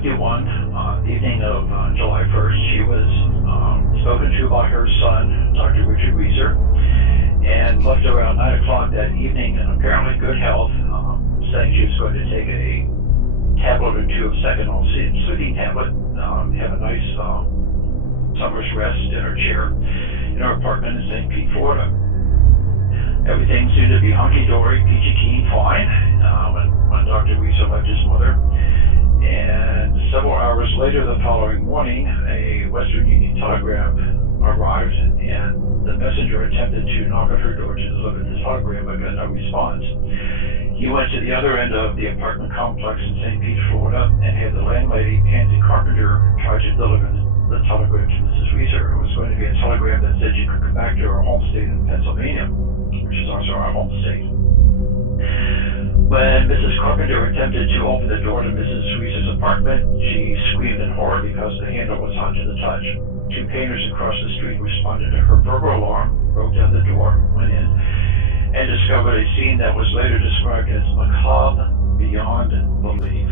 11:51, the evening of July 1st, she was spoken to by her son, Dr. Richard Weiser, and left around 9 o'clock that evening in apparently good health, saying she was going to take a tablet or two of Seconal soothing tablet, have a nice summer's rest in her chair in her apartment in St. Pete, Florida. Everything seemed to be hunky-dory, peachy keen, fine, when Dr. Weiser left his mother. And several hours later, the following morning, a Western Union telegram arrived, and the messenger attempted to knock on her door to deliver the telegram, but got no response. He went to the other end of the apartment complex in St. Pete, Florida, and had the landlady, Pansy Carpenter, try to deliver the telegram to Mrs. Weiser. It was going to be a telegram that said she could come back to her home state in Pennsylvania, which is also our home state. When Mrs. Carpenter attempted to open the door to Mrs. Weiser's apartment, she screamed in horror because the handle was hot to the touch. Two painters across the street responded to her verbal alarm, broke down the door, went in, and discovered a scene that was later described as macabre beyond belief.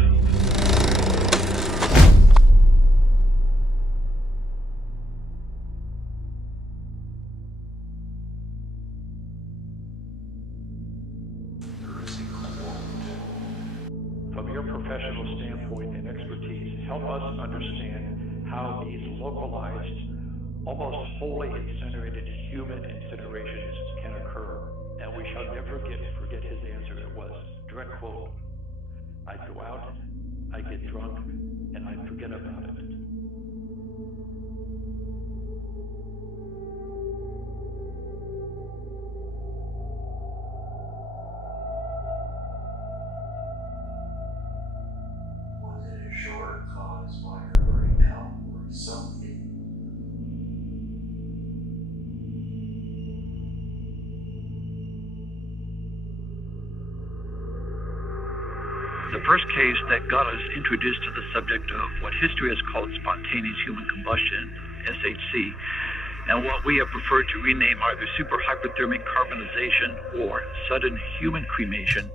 From your professional standpoint and expertise, help us understand how these localized, almost wholly incinerated human incinerations can occur. And we shall never forget his answer. It was, direct quote, "I'd go out, I'd get drunk, and I'd forget about it." Was it a short caused by her burning out or something? The first case that got us introduced to the subject of what history has called spontaneous human combustion, SHC, and what we have preferred to rename either superhypothermic carbonization or sudden human cremation.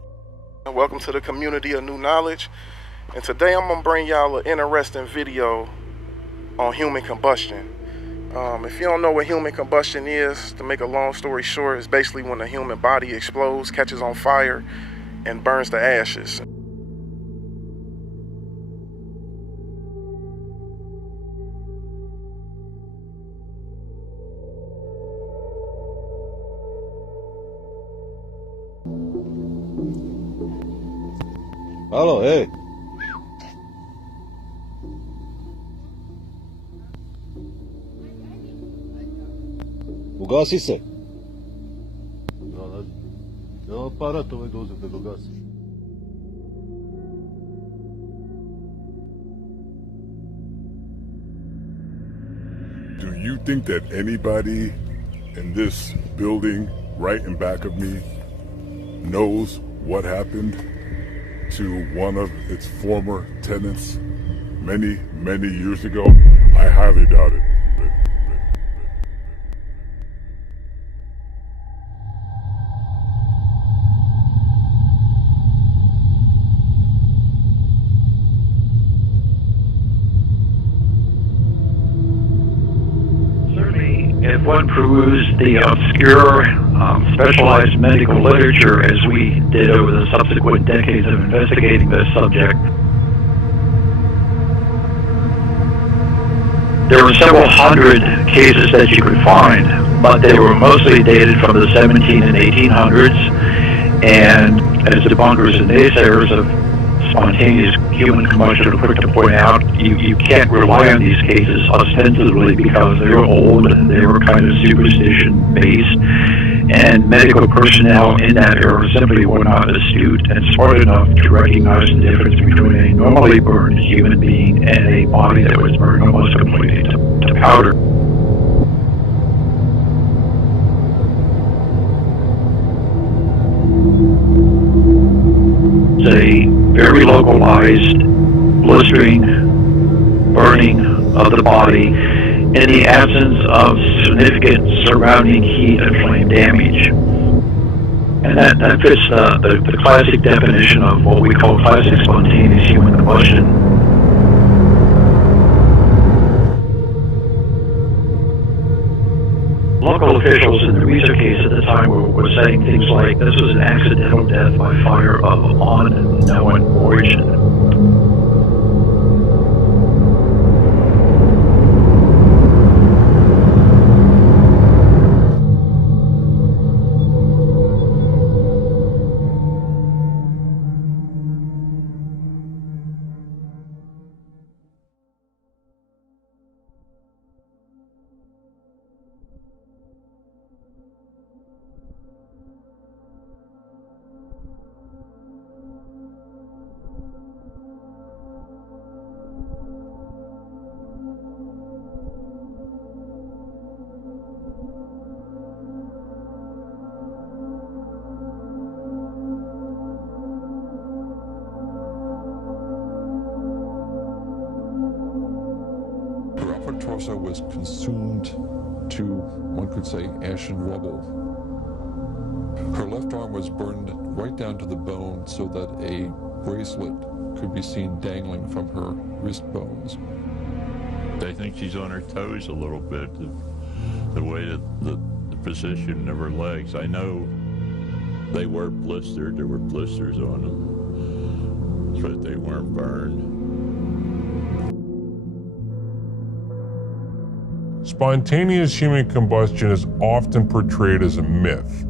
Welcome to the community of new knowledge, and today I'm going to bring y'all an interesting video on human combustion. If you don't know what human combustion is, to make a long story short, it's basically when the human body explodes, catches on fire, and burns to ashes. Alo, ej! Ugasi se! Ja aparat ovaj dozir da ga ugasiš. Do you think that anybody in this building right in back of me knows what happened to one of its former tenants many, many years ago? I highly doubt it. Certainly, if one perused the obscure, specialized medical literature as we did over the subsequent decades of investigating this subject, there were several hundred cases that you could find, but they were mostly dated from the 17 and 1800s, and as debunkers and naysayers of spontaneous human combustion are quick to point out, you can't rely on these cases ostensibly because they were old and they were kind of superstition-based, and medical personnel in that era simply were not astute and smart enough to recognize the difference between a normally burned human being and a body that was burned almost completely to powder. It's a very localized blistering, burning of the body in the absence of significant surrounding heat and flame damage. And that fits the classic definition of what we call classic spontaneous human combustion. was saying things like this was an accidental death by fire of unknown origin. Torso was consumed to, one could say, ash and rubble. Her left arm was burned right down to the bone so that a bracelet could be seen dangling from her wrist bones. I think she's on her toes a little bit, the way that the position of her legs. I know they were blistered, there were blisters on them, but they weren't burned. Spontaneous human combustion is often portrayed as a myth.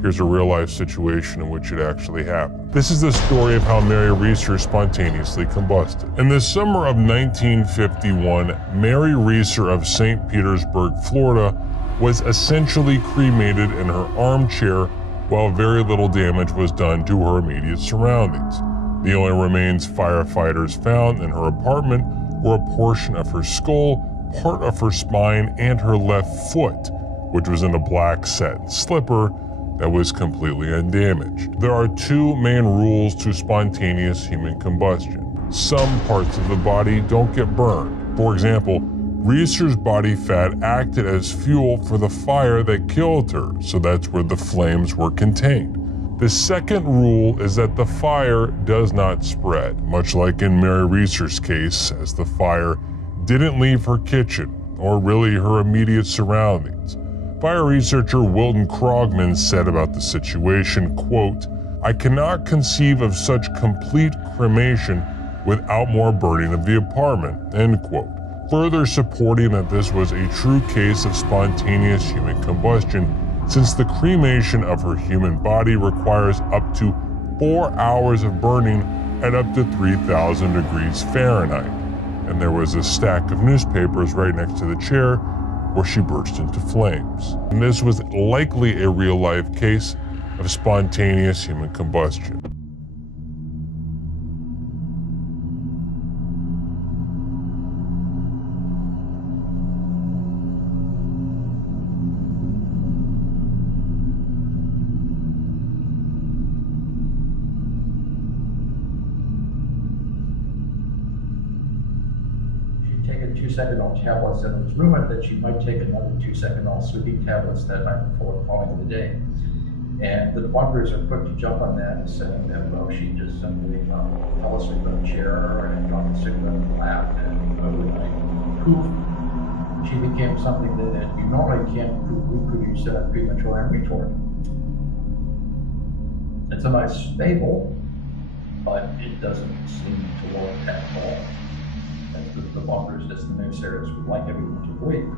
Here's a real-life situation in which it actually happened. This is the story of how Mary Reeser spontaneously combusted. In the summer of 1951, Mary Reeser of St. Petersburg, Florida, was essentially cremated in her armchair while very little damage was done to her immediate surroundings. The only remains firefighters found in her apartment were a portion of her skull, part of her spine, and her left foot, which was in a black satin slipper that was completely undamaged. There are two main rules to spontaneous human combustion. Some parts of the body don't get burned. For example, Reeser's body fat acted as fuel for the fire that killed her, so that's where the flames were contained. The second rule is that the fire does not spread, much like in Mary Reeser's case, as the fire didn't leave her kitchen, or really her immediate surroundings. Fire researcher Wilton Krogman said about the situation, quote, "I cannot conceive of such complete cremation without more burning of the apartment," end quote, further supporting that this was a true case of spontaneous human combustion, since the cremation of her human body requires up to 4 hours of burning at up to 3,000 degrees Fahrenheit. And there was a stack of newspapers right next to the chair where she burst into flames. And this was likely a real-life case of spontaneous human combustion. Taken 2 Seconal tablets, and it was rumored that she might take another 2 Seconal sleeping tablets that night before calling it a day. And the debunkers are quick to jump on that and saying that, well, she just simply fell asleep in a chair and dropped a cigarette in her lap, and overnight, poof, she became something that you normally can't reproduce in a crematorium retort. It's a nice stable, but it doesn't seem to work at all. The bunkers, as the naysayers would like everyone to believe.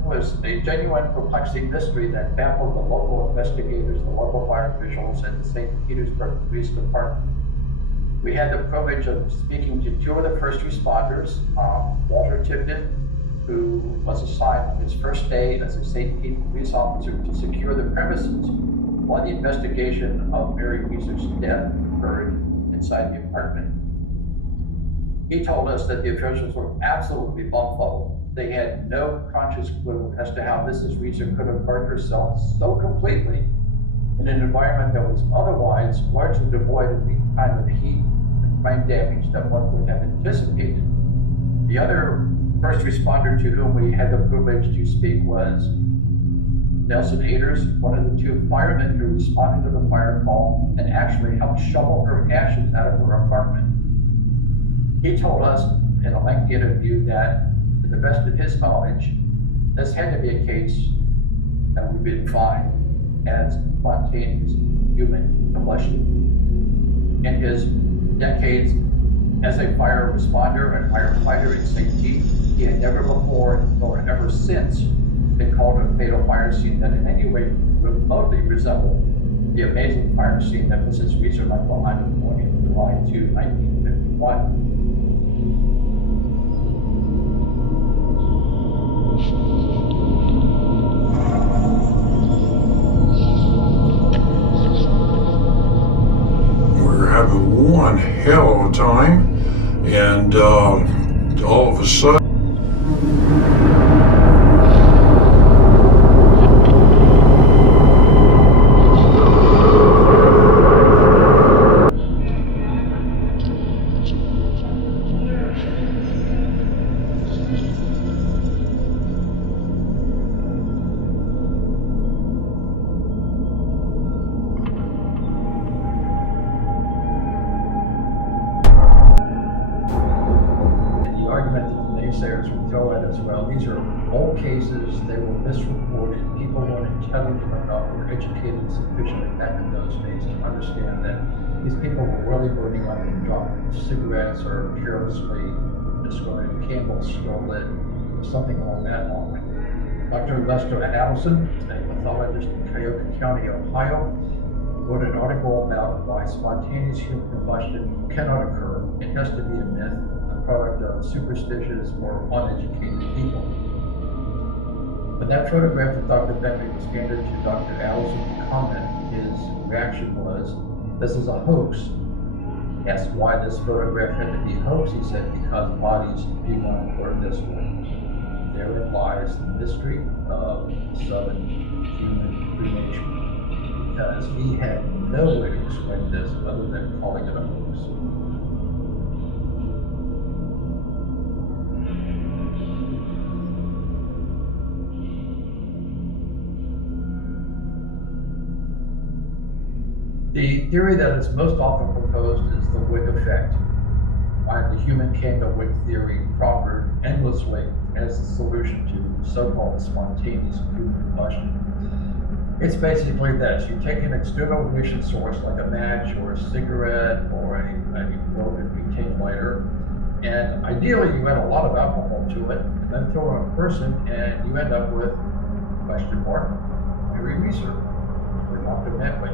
It was a genuine perplexing mystery that baffled the local investigators, the local fire officials, and the St. Petersburg Police Department. We had the privilege of speaking to two of the first responders, Walter Tibden, who was assigned on his first day as a St. Pete police officer to secure the premises while the investigation of Mary Reeser's death occurred inside the apartment. He told us that the officials were absolutely bumfuzzled. They had no conscious clue as to how Mrs. Reeser could have burned herself so completely in an environment that was otherwise largely devoid of the kind of heat and flame damage that one would have anticipated. The other first responder to whom we had the privilege to speak was Nelson Aders, one of the two firemen who responded to the fire call and actually helped shovel her ashes out of her apartment. He told us in a lengthy interview that, to the best of his knowledge, this had to be a case that would be defined as spontaneous human combustion. In his decades as a fire responder and firefighter in St. Pete, he had never before nor ever since been called to a fatal fire scene that in any way remotely resembled the amazing fire scene that Mrs. Reeser left behind on the morning of July 2, 1951. We're having one hell of a time, and all of a sudden, naysayers would throw at as well. These are old cases, they were misreported. People weren't intelligent enough or educated sufficiently back in those days to understand that these people were really burning up and dropping cigarettes or carelessly destroying candles, stolen, something along that line. Dr. Lester Adelson, a pathologist in Cuyahoga County, Ohio, wrote an article about why spontaneous human combustion cannot occur. It has to be a myth, a product of superstitious or uneducated people. When that photograph of Dr. Bentley was handed to Dr. Allison to comment, his reaction was, "This is a hoax." Asked why this photograph had to be a hoax, he said, "Because bodies do not burn this way." Therein lies the mystery of Southern human cremation, because he had no way to explain this other than calling it a hoax. The theory that is most often proposed is the Wick Effect, why the human candle wick theory proffered endlessly as the solution to so-called spontaneous human combustion. It's basically this: you take an external ignition source like a match or a cigarette or a broken butane lighter, and ideally you add a lot of alcohol to it, and then throw in a person, and you end up with, question mark, Mary Reeser, or Dr. Bentley.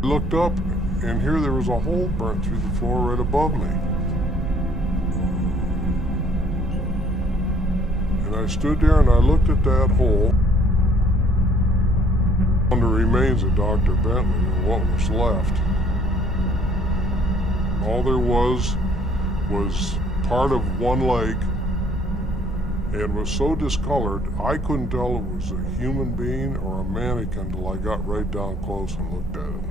Looked up, and here there was a hole burnt through the floor right above me. And I stood there and I looked at that hole. On the remains of Dr. Bentley and what was left. All there was part of one leg, and was so discolored I couldn't tell if it was a human being or a mannequin until I got right down close and looked at it.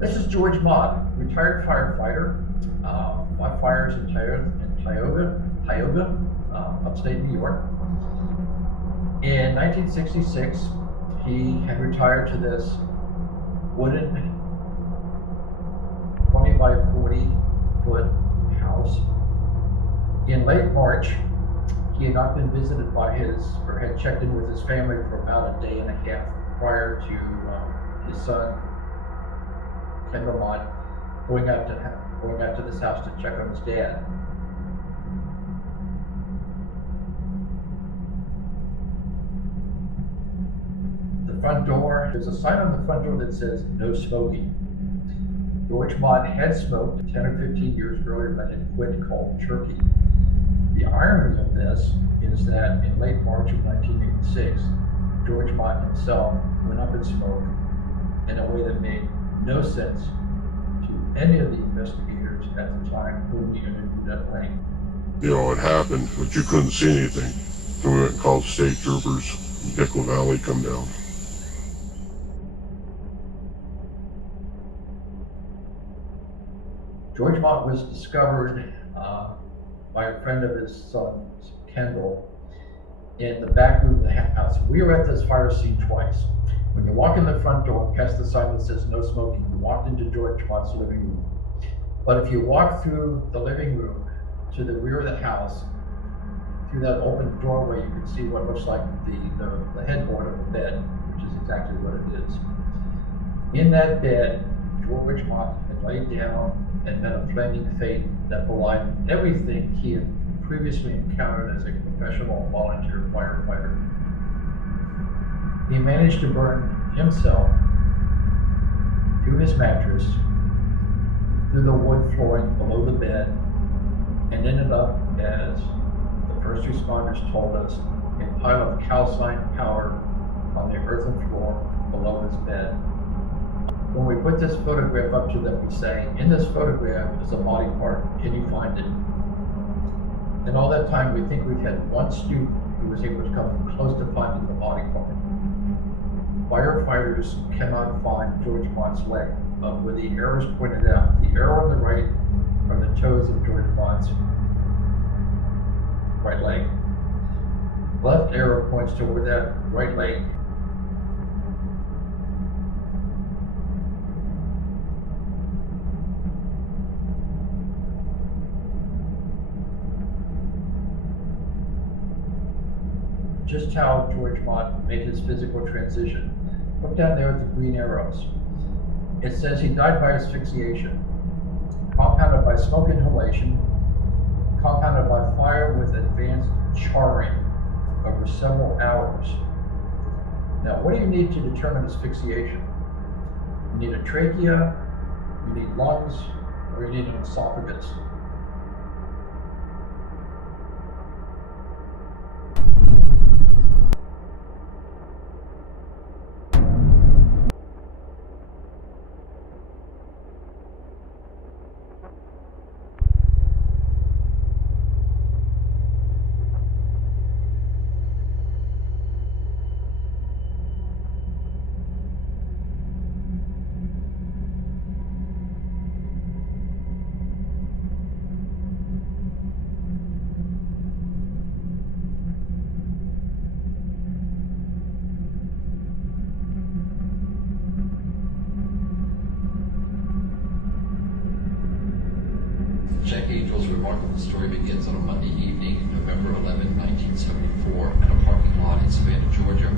This is George Mott, retired firefighter, fought fires in Tioga, upstate New York. In 1966, he had retired to this wooden 20 by 40 foot house. In late March, he had not been visited by or had checked in with his family for about a day and a half prior to his son, Ken Vermont, going out to this house to check on his dad. The front door, there's a sign on the front door that says no smoking. George Mott had smoked 10 or 15 years earlier but had quit cold turkey. The irony of this is that in late March of 1986, George Mott himself went up and smoked in a way that made no sense to any of the investigators at the time whom we interviewed at length. You know, it happened, but you couldn't see anything. So we went and called state troopers. Nickel Valley come down. George Mott was discovered by a friend of his son's, Kendall, in the back room of the house. We were at this fire scene twice. When you walk in the front door, past the sign that says no smoking, you walked into George Mott's living room. But if you walk through the living room to the rear of the house, through that open doorway, you can see what looks like the headboard of the bed, which is exactly what it is. In that bed, George Mott had laid down and met a flaming fate that belied everything he had previously encountered as a professional volunteer firefighter. He managed to burn himself through his mattress, through the wood flooring below the bed, and ended up, as the first responders told us, a pile of calcined powder on the earthen floor below his bed. When we put this photograph up to them, we say, in this photograph is a body part, can you find it? And all that time, we think we've had one student who was able to come close to finding the body part. Firefighters cannot find George Mott's leg, but with the arrows pointed out, the arrow on the right are the toes of George Mott's right leg. Left arrow points toward that right leg. Just how George Mott made his physical transition. Look down there at the green arrows. It says he died by asphyxiation, compounded by smoke inhalation, compounded by fire with advanced charring over several hours. Now, what do you need to determine asphyxiation? You need a trachea, you need lungs, or you need an esophagus. Jack Angel's remarkable story begins on a Monday evening, November 11, 1974, in a parking lot in Savannah, Georgia.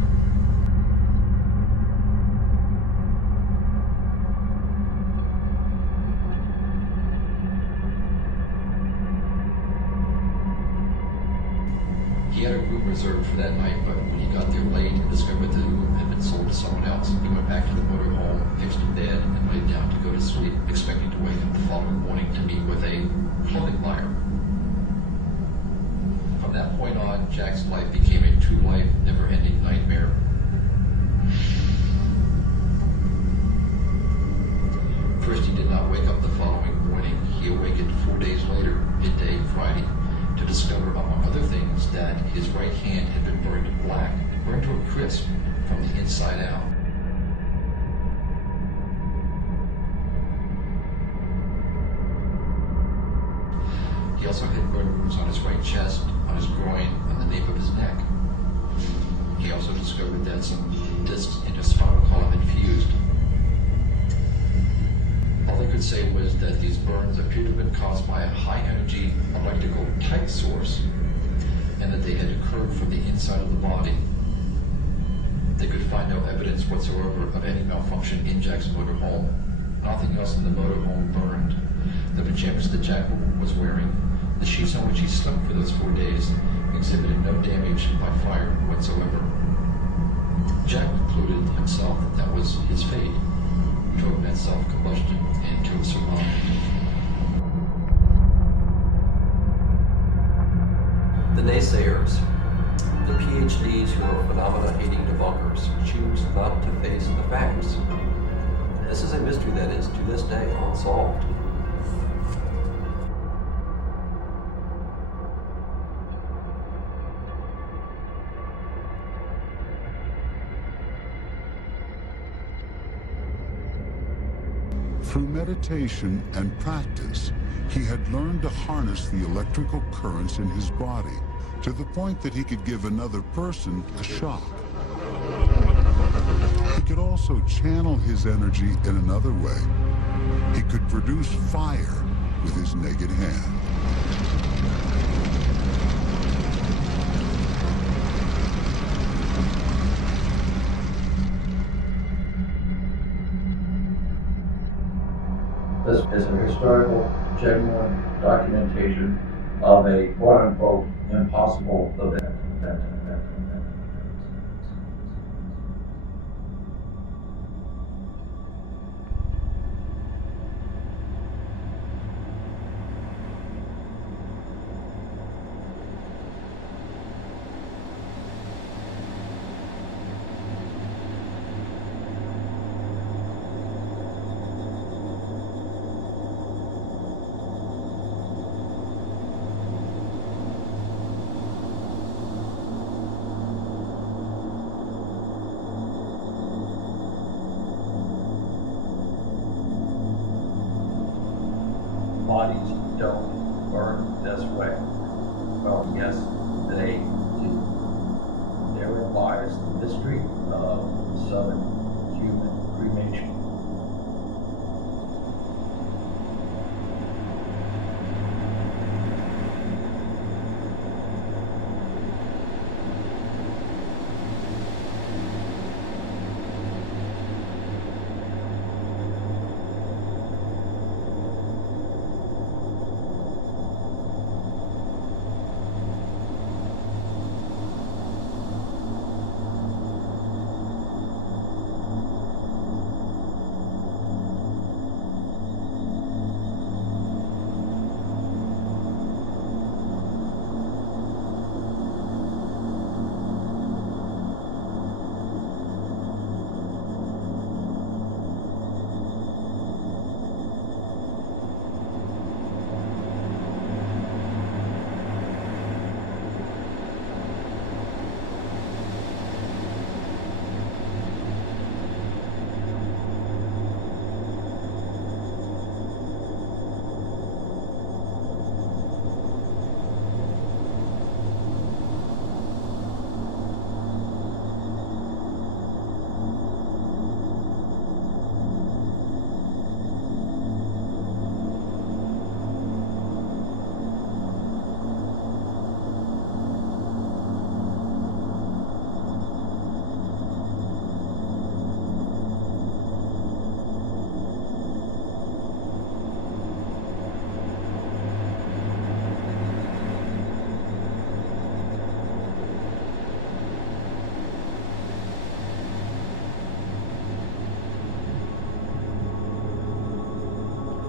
He had a room reserved for that night, but when he got there late and discovered the room had been sold to someone else, he went back to the motorhome, fixed a bed, and laid down to go to sleep, expecting to wake up the following morning to meet with a clothing buyer. From that point on, Jack's life became a true-life, never-ending nightmare. First, he did not wake up the following morning. He awakened 4 days later, midday Friday, to discover, among other things, that his right hand had been burned black, burned to a crisp from the inside out. He also had burn wounds on his right chest, on his groin, and the nape of his neck. He also discovered that some discs in his spinal column had fused. All they could say was that these burns appeared to have been caused by a high-energy electrical type source, and that they had occurred from the inside of the body. They could find no evidence whatsoever of any malfunction in Jack's motorhome. Nothing else in the motorhome burned. The pajamas that Jack was wearing, the sheets on which he slept for those 4 days, exhibited no damage by fire whatsoever. Jack concluded himself that was his fate, to omit self-combustion and to have survived. The naysayers, the PhDs who are phenomena-hating debunkers, choose not to face the facts. This is a mystery that is, to this day, unsolved. Through meditation and practice, he had learned to harness the electrical currents in his body to the point that he could give another person a shock. He could also channel his energy in another way. He could produce fire with his naked hand. This is a historical, genuine documentation of a quote-unquote impossible event. Bodies don't burn this way. Well, yes, they do. Therein lies the mystery of Southern human cremation.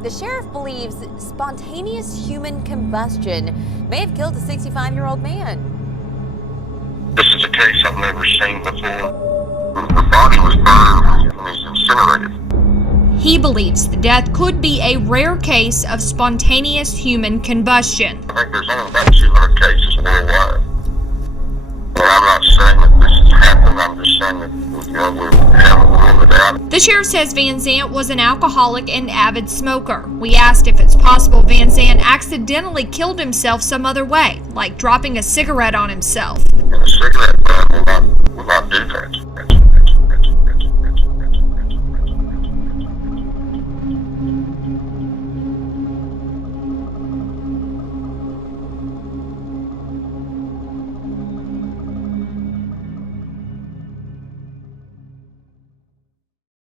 The sheriff believes spontaneous human combustion may have killed a 65-year-old man. This is a case I've never seen before. The body was burned and was incinerated. He believes the death could be a rare case of spontaneous human combustion. I think there's only about 200 cases worldwide. But I'm not saying that this has happened, I'm just saying that we haven't ruled it out. The sheriff says Van Zandt was an alcoholic and avid smoker. We asked if it's possible Van Zandt accidentally killed himself some other way, like dropping a cigarette on himself. A cigarette burn will not would not do that.